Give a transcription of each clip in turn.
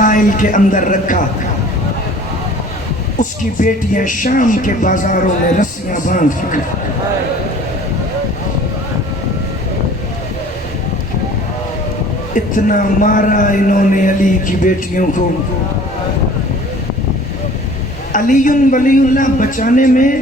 Oil کے اندر رکھا، اس کی بیٹیاں شام کے بازاروں میں رسیاں باندھ کر اتنا مارا انہوں نے علی کی بیٹیوں کو. علی ولی اللہ بچانے میں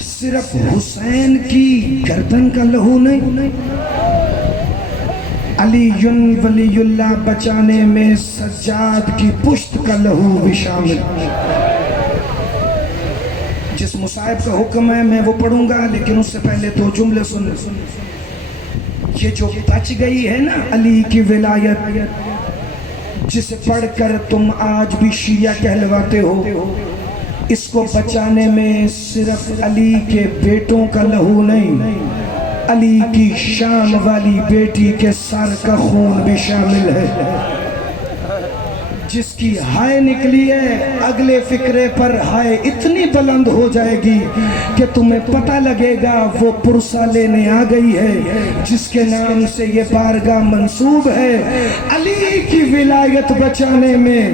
صرف حسین کی گردن کا لہو نہیں، علی ولی اللہ بچانے میں سجاد کی پشت کا لہو بھی شامل. جس مصائب کا حکم ہے میں وہ پڑھوں گا، لیکن اس سے پہلے دو جملے سن. یہ جو بچ گئی ہے نا علی کی ولایت، جسے پڑھ کر تم آج بھی شیعہ کہلواتے ہو، اس کو بچانے میں صرف علی کے بیٹوں کا لہو نہیں، علی کی شام والی بیٹی کے سر کا خون بھی شامل ہے. جس کی ہائے نکلی ہے اگلے فکرے پر ہائے اتنی بلند ہو جائے گی کہ تمہیں پتہ لگے گا وہ پرسہ لینے آ گئی ہے جس کے نام سے یہ بارگاہ منسوب ہے. علی کی ولایت بچانے میں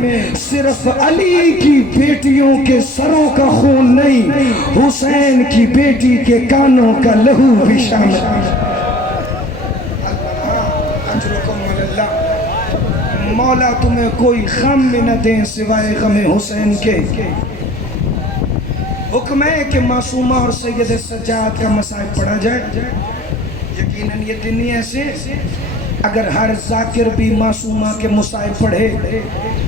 صرف علی کی بیٹیوں کے سروں کا خون نہیں، حسین کی بیٹی کے کانوں کا لہو بھی شامل ہے. مولا تمہیں کوئی غم بھی نہ دیں سوائے غم حسین کے. حکم ہے کہ معصومہ اور سید سجاد کا مصائب پڑھا جائے. یقیناً یہ دن نہیں ایسے، اگر ہر ذاکر بھی معصومہ کے مصائب پڑھے،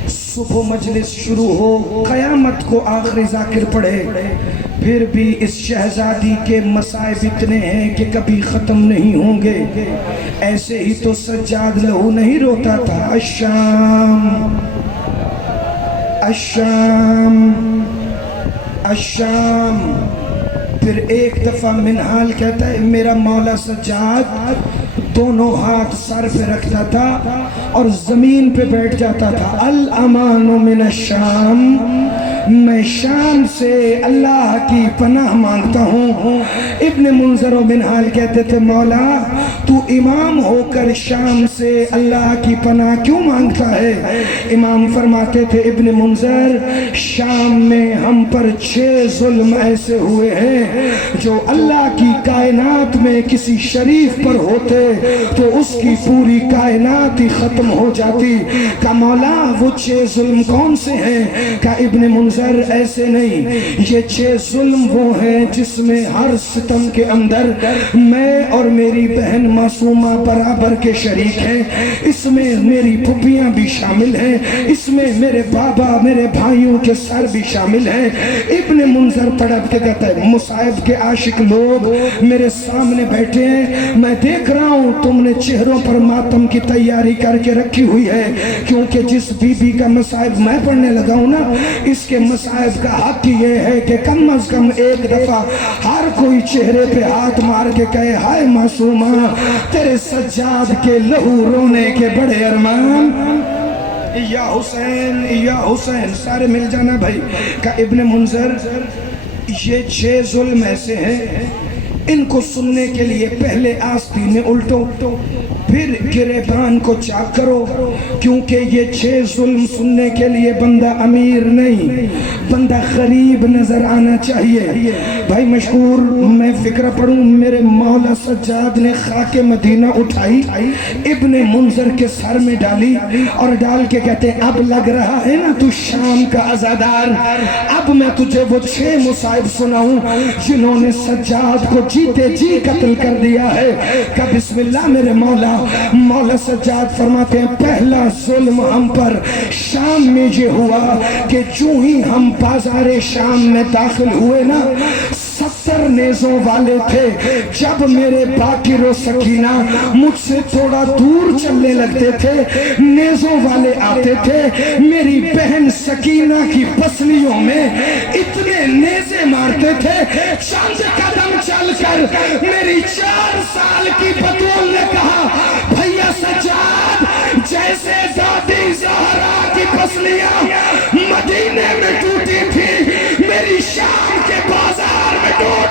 صبح مجلس شروع ہو قیامت کو آخری ذاکر پڑھے، پھر بھی اس شہزادی کے مصائب اتنے ہیں کہ کبھی ختم نہیں ہوں گے. ایسے ہی تو سجاد لہو نہیں روتا تھا. الشام الشام الشام. پھر ایک دفعہ منحال کہتا ہے میرا مولا سجاد دونوں ہاتھ سر پہ رکھتا تھا اور زمین پہ بیٹھ جاتا تھا. الامان من الشام، میں شام سے اللہ کی پناہ مانگتا ہوں. ابن منذر و منحال کہتے تھے مولا تو امام ہو کر شام سے اللہ کی پناہ کیوں مانگتا ہے؟ امام فرماتے تھے ابن منذر شام میں ہم پر 6 ظلم ایسے ہوئے ہیں جو اللہ کی کائنات میں کسی شریف پر ہوتے تو اس کی پوری کائنات ہی ختم ہو جاتی. کہ مولا وہ 6 ظلم کون سے ہیں؟ کہ ابن منذر ایسے نہیں، یہ 6 ظلم وہ ہیں جس میں ہر ستم کے اندر میں اور میری بہن معصومہ برابر کے شریک ہیں، اس میں میری پھپھیاں بھی شامل ہیں، اس میں میرے بابا میرے بھائیوں کے سر بھی شامل ہیں. ابن منذر پڑھ کے کہتا ہے مصائب کے عاشق لوگ میرے سامنے بیٹھے ہیں، میں دیکھ رہا ہوں تم نے چہروں پر ماتم کی تیاری کر کے رکھی ہوئی ہے، کیونکہ جس بی بی کا مصائب میں پڑھنے لگا ہوں نا اس کے مصائب کا حق یہ ہے کہ کم از کم ایک دفعہ ہر کوئی چہرے پہ ہاتھ مار کے کہے ہائے معصومہ تیرے سجاد کے لہو رونے کے بڑے ارمان. یا حسین یا حسین، سارے مل جانا بھائی. کہ ابن منذر یہ 6 ظلم ایسے ہیں ان کو سننے کے لیے پہلے آستینیں الٹو پھر گریبان کو چاک کرو، کیونکہ یہ 6 ظلم سننے کے لیے بندہ امیر نہیں بندہ غریب نظر آنا چاہیے. بھائی مشہور میں فکرہ پڑھوں، میرے مولا سجاد نے خاک مدینہ اٹھائی ابن منذر کے سر میں ڈالی اور ڈال کے کہتے ہیں اب لگ رہا ہے نا تو شام کا عزادار، اب میں تجھے وہ 6 مصائب سناؤں جنہوں نے سجاد کو جیتے جی قتل کر دیا ہے. کہ بسم اللہ میرے مولا. مولا سجاد فرماتے ہیں پہلا ظلم ہم پر شام میں یہ ہوا کہ جو ہی ہم بازار شام میں داخل ہوئے نا 70 نیزوں والے تھے. جب میرے باقر و سکینہ مجھ سے تھوڑا دور چلنے لگتے تھے نیزوں والے آتے تھے، میری بہن سکینہ کی پسلیوں میں اتنے نیزے مارتے تھے چند قدم چل کر میری 4 سال کی بطول نے کہا بھیا سجاد جیسے دادی زہرا کی پسلیاں مدینے میں ٹوٹی تھی میری شام کے بازار میں ٹوٹ.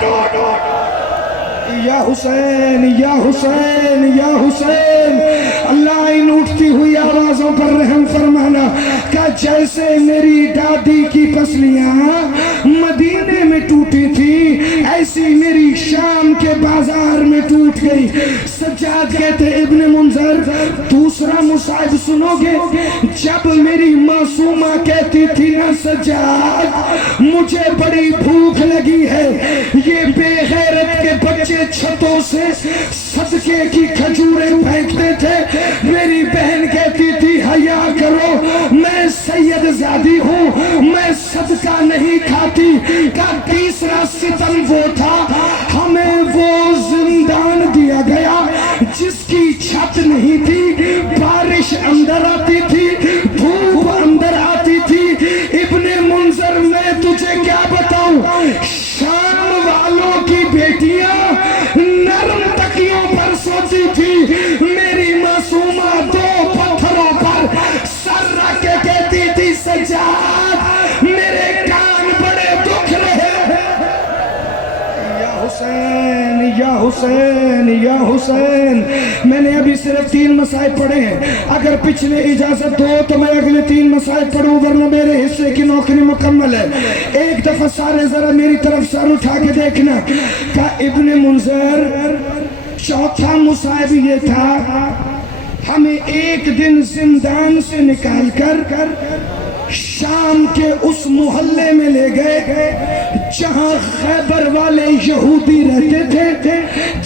یا حسین یا حسین یا حسین، اللہ ان اٹھتی ہوئی آوازوں پر رحم فرمانا. کا جیسے میری دادی کی پسلیاں مدینے میں ٹوٹی تھی ایسی میری شام کے بازار میں ٹوٹ گئی. سجاد کہتے ابن منظر دوسرا مصائب سنو گے. جب میری معصومہ کہتی تھی نا سجاد مجھے بڑی بھوک لگی ہے, یہ بے غیرت کے بچے چھتوں سے صدقے کی کھجوریں پھینکتے تھے, میری بہن کہتی تھی حیا کرو میں سید زادی ہوں میں صدقہ نہیں کھاتی. کا تیسرا ستم وہ تھا ہمیں وہ زندان دیا گیا جس کی چھت نہیں تھی, بارش اندر آتی تھی دھوپ اندر آتی تھی. ابن منظر میں تجھے کیا بتاؤں, شام والوں کی بیٹیاں نرم تکیوں پر سوتی تھی, میری معصومہ دو پتھروں پر سر رکھ کے کہتی تھی سجاد میرے کان بڑے دکھ رہے. یا حسین یا حسین یا حسین, میں نے ابھی صرف 3 مسائب پڑھے ہیں, اگر پچھلے اجازت دو تو میں اگلے 3 مسائب پڑھوں ورنہ میرے حصے کی نوکری مکمل ہے. ایک دفعہ سارے ذرا میری طرف سر اٹھا کے دیکھنا. کہ ابن منظر چوتھا مصائب یہ تھا ہمیں ایک دن زندان سے نکال کر شام کے اس محلے میں لے گئے جہاں خیبر والے یہودی رہتے تھے.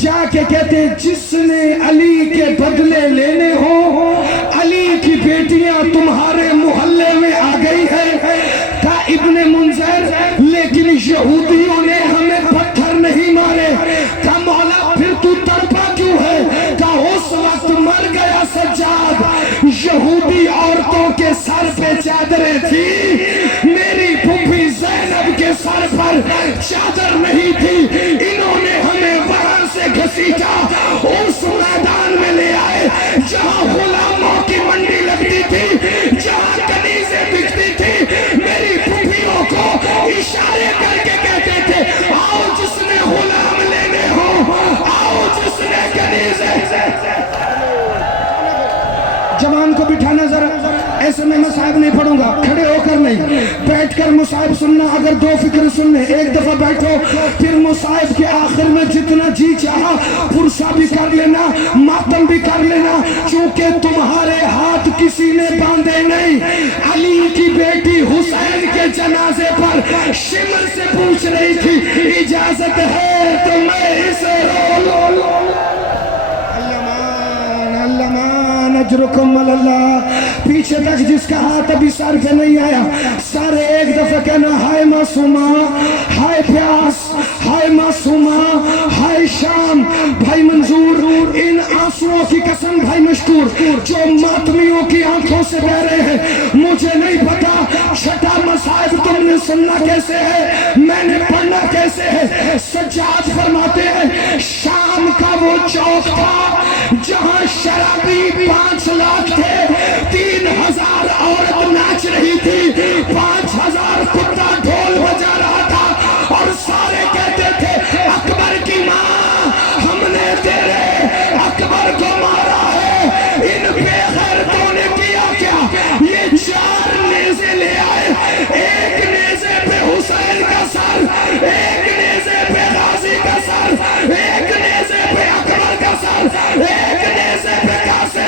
جا کے کہتے جس نے علی کے بدلے لینے ہو علی کی بیٹیاں تمہارے محلے میں آ گئی ہے. کہا ابن منظر لیکن یہودیوں نے ہمیں پتھر نہیں مارے. کہا مولا پھر تو تڑپا کیوں ہے. کہا اس وقت مر گیا سجاد, یہودی عورتوں کے سر پہ چادریں تھی, میری پھوپھی زینب کے سر پر چادر نہیں تھی. انہوں نے ہمیں وہاں سے گھسیٹا اس میدان میں لے آئے جہاں غلاموں کی منڈی لگتی تھی, جہاں کنیزیں بکتی تھی. میری پھوپھیوں کو اشارے کر کے کہتے تھے آؤ جس نے غلام لینے ہو, آؤ جس نے کنیزیں. جوان کو بٹھانا ذرا, ایسے میں مصائب نہیں پڑھوں گا, کھڑے ہو کر نہیں بیٹھ کر مصائب سننا. اگر 2 فکر سننے ایک دفعہ بیٹھو پھر مصائب کے آخر میں جتنا جی چاہا پرسا بھی کر لینا ماتم بھی کر لینا, چونکہ تمہارے ہاتھ کسی نے باندھے نہیں. علی کی بیٹی حسین کے جنازے پر شمر سے پوچھ رہی تھی اجازت ہے تو میں اسے رو لو. اجرکم اللہ. پیچھے تک جس کا ہاتھ ابھی سر پہ نہیں آیا سارے ایک دفعہ کہنا ہائے معصومہ, ہائے پیاس, ہائے معصومہ, ہائے شام. بھائی منظور ان آنسوؤں کی قسم بھائی مشکور جو ماتمیوں کی آنکھوں سے بہ رہے ہیں, مجھے نہیں پتا چھٹا مصائب تم نے سننا کیسے ہے میں نے پڑھنا کیسے ہے. سجاد فرماتے ہیں شام کا وہ چوک تھا جہاں شرابی 5 لاکھ تھے, 3000 عورت ناچ رہی تھی, 5000 کتا ڈھول بجا رہا تھا اور سارے کہتے تھے اکبر کی ماں ہم نے تیرے اکبر کو مارا ہے. ان بے غیرتوں نے کیا کیا, یہ 4 نیزے لے آئے, ایک نیزے پہ حسین کا سر, ایک نیزے پہ غازی کا سر, ایک نیزے پہ اکبر کا سر, ایک نیزے پہ قاسم.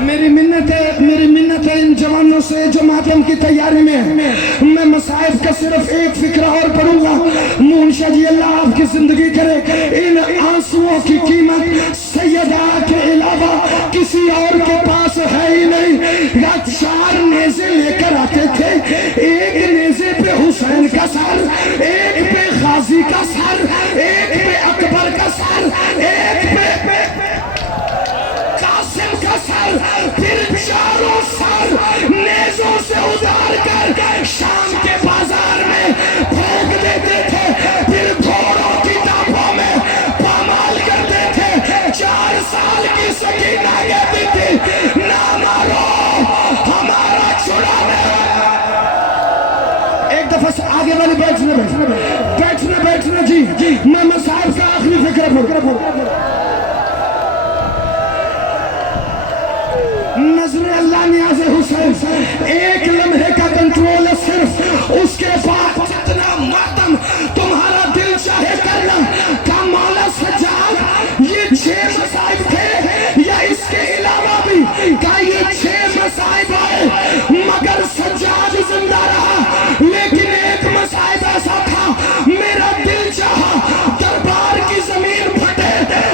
میری منت ہے ان جوانوں سے جو ماتم کی تیاری میں ہیں. میں مصائب کا صرف ایک فکرہ اور پڑھوں گا. مونشا جی اللہ آپ کی زندگی کرے. ان آنسوؤں کی قیمت سیدہ کے علاوہ کسی اور کے پاس ہے ہی نہیں. 4 نیزے لے کر آتے تھے, ایک نیزے پہ حسین کا سر, ایک پہ غازی کا سر, ایک پہ اکبر کا سر, ایک پہ قاسم کا سر, پھر 4 سر نیزوں سے اتار کر شام کے بازار میں پھینک دیتے تھے, پھر گھوڑوں کی ٹاپوں میں پامال کرتے تھے. 4 سال کی سکینہ کہتی تھی نہ مارو ہمارا چھڑانے. ایک دفعہ آگے والی بیٹھنا جی, میں مصائب کا آخری فکر پڑھ. ایک لمحے کا کنٹرول ہے صرف، اس کے بعد جتنا ماتم تمہارا دل چاہے کرنا۔ کا مولا سجاد یہ 6 مصائب تھے یا اس کے علاوہ بھی؟ کا یہ 6 مصائب آئے مگر سجاد زندہ رہا، لیکن ایک مصائب ایسا تھا میرا دل چاہا دربار کی زمین پھٹے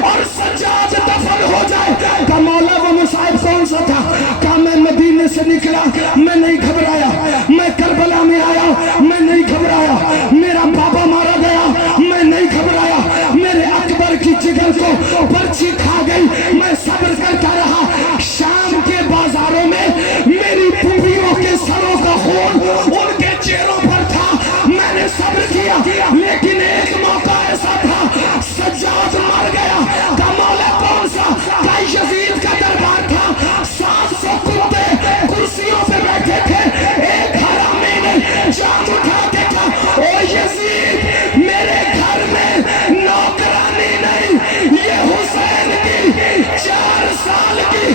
اور سجاد دفن ہو جائے۔ کا مولا وہ مصائب کون سا تھا؟ کہ میں مدینے سے نکلا، میں نہیں گھبرایا، میں کربلا میں آیا، میں نہیں گھبرایا، میرا بابا مارا گیا، میں نہیں گھبرایا، میرے اکبر کی جگر کو پرچی کھا گئی، میں صبر کرتا رہا۔ شام کے بازاروں میں میری پھوپھیوں کے سروں کا خون ان کے چہروں پر تھا، میں نے صبر کیا، لیکن ایک موقع ایسا تھا سجاد مر گیا۔ کا مولا کون سا؟ کا یزید کا دربار تھا، 700 کتے کرسیوں پہ بیٹھے تھے، ایک حرامی نے جام اٹھا کے کہا او یزید میرے گھر میں نوکرانی نہیں، یہ حسین کی 4 سال کی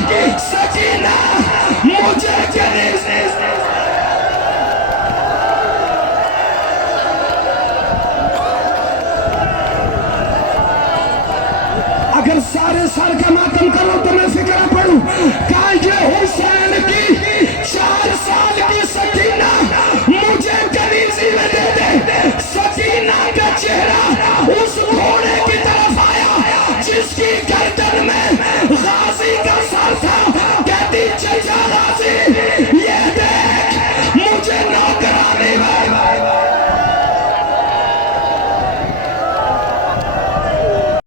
سکینہ مجھے کنیز۔ اگر سارے سر کا ماتم کرو تو میں فکر پڑوں کہ یہ حسین کی